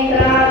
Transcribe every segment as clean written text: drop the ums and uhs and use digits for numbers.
इकराम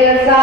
जलसा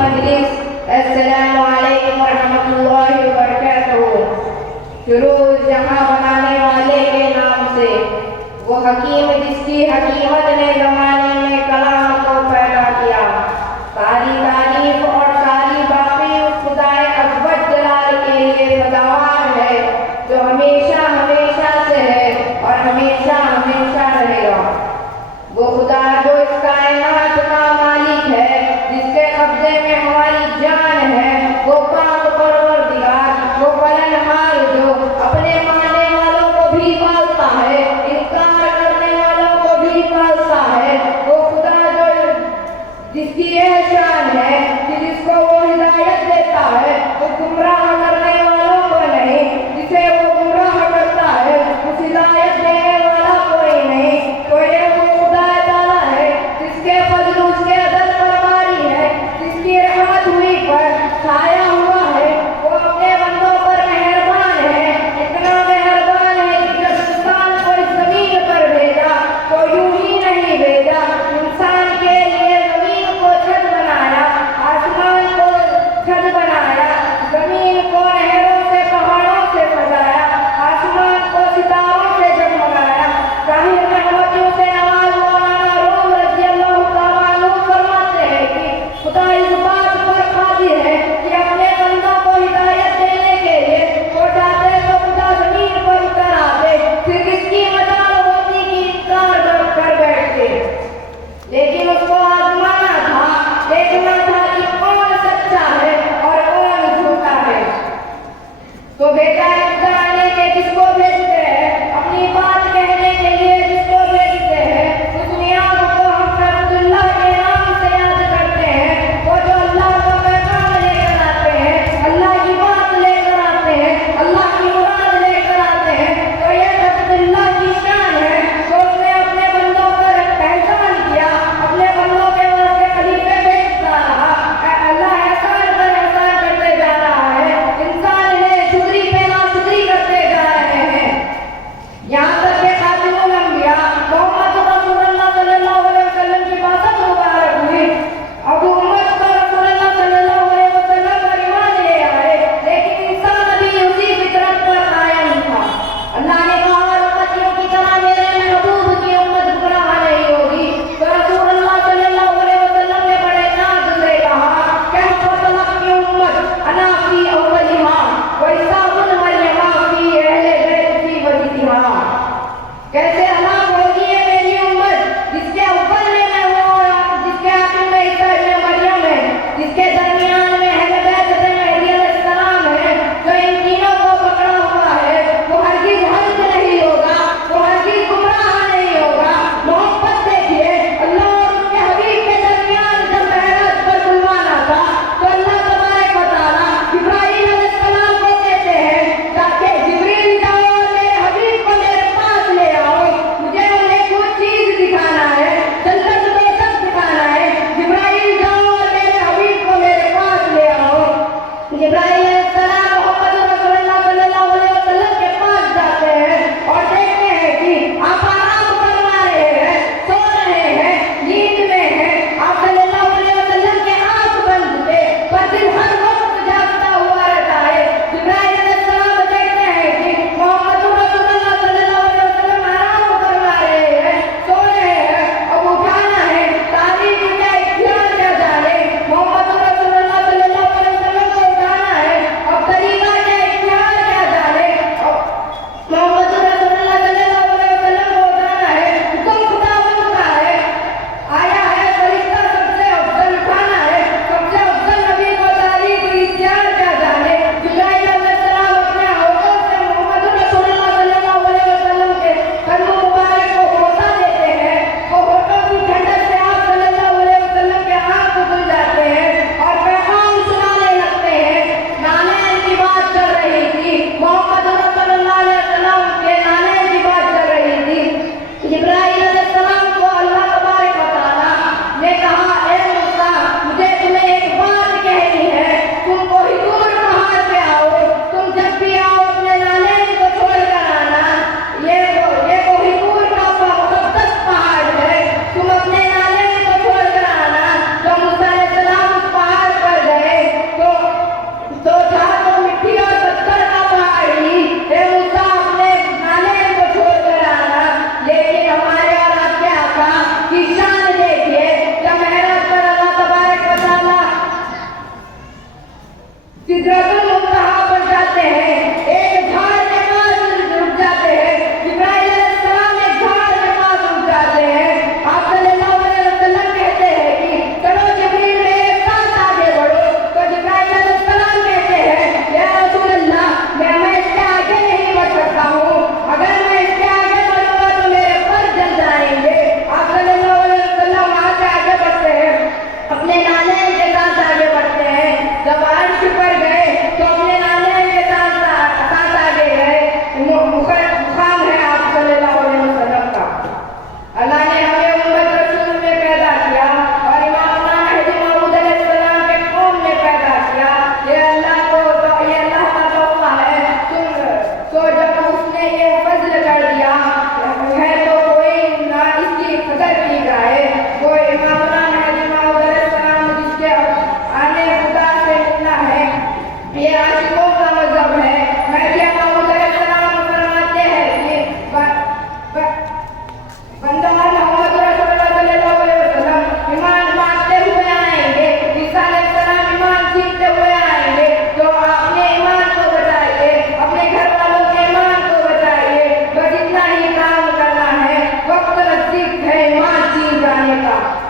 मजलिस, अस्सलामु अलैकुम रहमतुल्लाहि व बरकातहू। शुरू जहां बनाने वाले के नाम से, वो हकीम जिसकी हकीमत ने जमाने में कलाम को पैदा किया। सारी तारीफ और सारी बातें उस खुदाए अकबर जलाल के लिए सदावार है, जो हमेशा हमेशा से है और हमेशा हमेशा रहेगा। वो खुदा जो इस कायनात का मालिक है, जिसके कब्जे में हमारी जान है, वो पाक परवरदिगार, वो पालनहार जो अपने मानने वालों को भी पालता है, इनकार करने वालों को भी पालता है। वो खुदा जो जिसकी यह शान है कि जिसको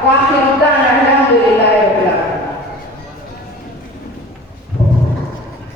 wa akhiru da'wana alhamdulillahi rabbil alamin.